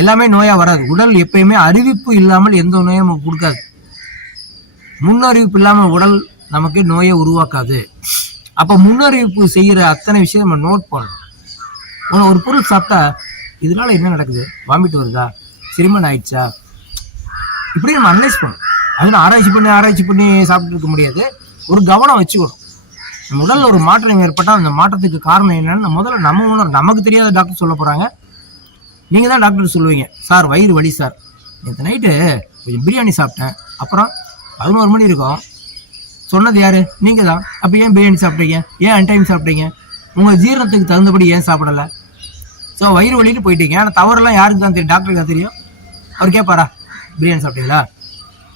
எல்லாமே நோயா வராது. உடல் எப்பயுமே அறிவிப்பு இல்லாமல் எந்த நோயும் நமக்கு கொடுக்காது. முன்னறிவிப்பு இல்லாமல் உடல் நமக்கு நோயை உருவாக்காது. அப்போ முன்னறிவிப்பு செய்கிற அத்தனை விஷயம் நம்ம நோட் பண்ணணும். ஒரு பொருள் சாப்பிட்டா இதனால என்ன நடக்குது, வாமிட் வருதா, செரிமானம் ஆயிடுச்சா, இப்படி நம்ம அனலைஸ் பண்ணணும். அது ஆராய்ச்சி பண்ணி சாப்பிட்டு இருக்க முடியாது. ஒரு கவனம் வச்சுக்கணும். நம்ம உடல்ல ஒரு மாற்றம் ஏற்பட்டால் அந்த மாற்றத்துக்கு காரணம் என்னன்னு முதல்ல நம்ம உணரும். நமக்கு தெரியாத டாக்டர் சொல்ல போறாங்க, நீங்க தான் டாக்டர் சொல்லுவீங்க. சார் வயிறு வலி சார், நேற்று நைட்டு கொஞ்சம் பிரியாணி சாப்பிட்டேன், அப்புறம் 11 மணி இருக்கும். சொன்னது யாரு? நீங்க தான். அப்போ ஏன் பிரியாணி சாப்பிட்டீங்க, ஏன் அன்டைம் சாப்பிட்டீங்க, உங்க ஜீரணத்துக்கு தகுந்தபடி ஏன் சாப்பிடல? ஸோ வயிறு வலின்னு போயிட்டீங்க. ஆனால் தவறுலாம் யாருக்கு தான் தெரியும்? டாக்டருக்கு தான் தெரியும். அவர் கேட்பாரா பிரியாணி சாப்பிட்டீங்களா?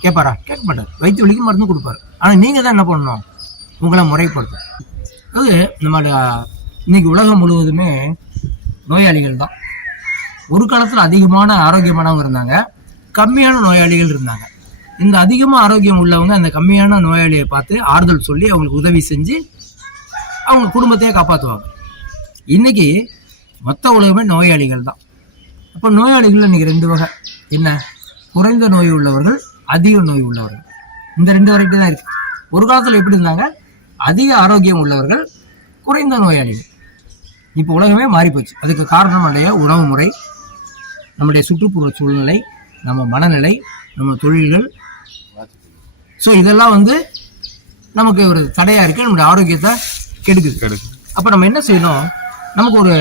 கேட்பாரா? கேட்க மாட்டார். வயிற்று வலிக்கு மருந்து கொடுப்பாரு. ஆனால் நீங்கள் தான் என்ன பண்ணணும், உங்களை முறைப்படுத்தும். அதாவது நம்மளோட இன்னைக்கு உலகம் முழுவதுமே நோயாளிகள் தான். ஒரு காலத்தில் அதிகமான ஆரோக்கியமானவங்க இருந்தாங்க, கம்மியான நோயாளிகள் இருந்தாங்க. இந்த அதிகமாக ஆரோக்கியம் உள்ளவங்க அந்த கம்மியான நோயாளியை பார்த்து ஆறுதல் சொல்லி அவங்களுக்கு உதவி செஞ்சு அவங்க குடும்பத்தையே காப்பாற்றுவாங்க. இன்னைக்கு மொத்த உலகமே நோயாளிகள் தான். அப்போ நோயாளிகள் இன்னைக்கு 2 வகை. என்ன? குறைந்த நோய் உள்ளவர்கள், அதிக நோய் உள்ளவர்கள். இந்த 2 வரைக்கும் தான் இருக்கு. ஒரு காலத்தில் எப்படி இருந்தாங்க? அதிக ஆரோக்கியம் உள்ளவர்கள், குறைந்த நோயாளிகள். இப்போ உலகமே மாறி போச்சு. அதுக்கு காரணம் நம்முடைய உணவு முறை, நம்முடைய சுற்றுப்புற சூழ்நிலை, நம்ம மனநிலை, நம்ம தொழில்கள். ஸோ இதெல்லாம் நமக்கு ஒரு தடையா இருக்கு, நம்முடைய ஆரோக்கியத்தை கெடுக்குது. அப்போ நம்ம என்ன செய்யணும்? நமக்கு ஒரு